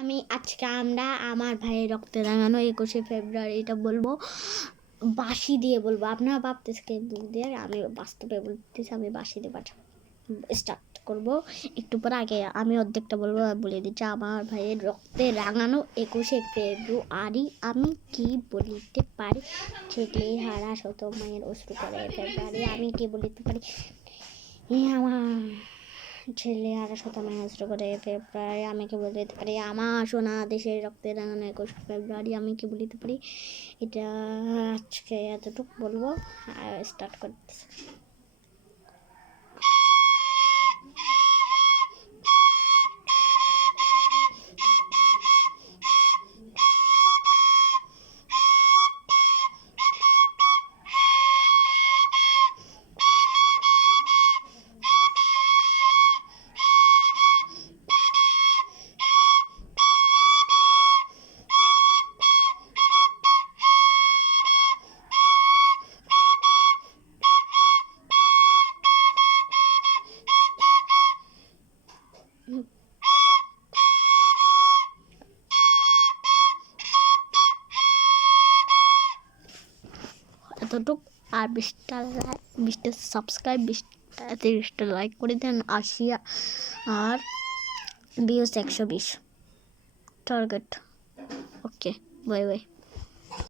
আমি আজকে আমরা আমার ভাইয়ের রক্তে রাঙানো 21শে ফেব্রুয়ারিটা বলবো বাঁশি দিয়ে বলবো। আপনারা ভাবতেছে কে দিয়ে, আমি বাস্তবে বলতেছি আমি বাঁশি দিয়ে পাঠাবো। স্টার্ট করব একটু পর। আগে আমি অর্ধেকটা বলবো, বলে দিচ্ছি। আমার ভাইয়ের রক্তে রাঙানো 21শে ফেব্রুয়ারি আমি কি বলিতে পারি? ছেলে হারা শত মায়ের অশ্রু করে ফেব্রুয়ারি আমি কি বলিতে পারি? আমার ছেলে আর শত মায়ের অশ্রু করে ফেব্রুয়ারি আমি কি বলিতে পারি? আমার সোনা দেশের রক্তে রাঙানো 21শে ফেব্রুয়ারি আমি কি বলিতে পারি? এটা আজকে এতটুকু বলবো। স্টার্ট করতেছি। এতটুক। আর 20টা সাবস্ক্রাইব, 30টা লাইক করে দেন। আর ভিউজ 120 টার্গেট। ওকে, বাই বাই।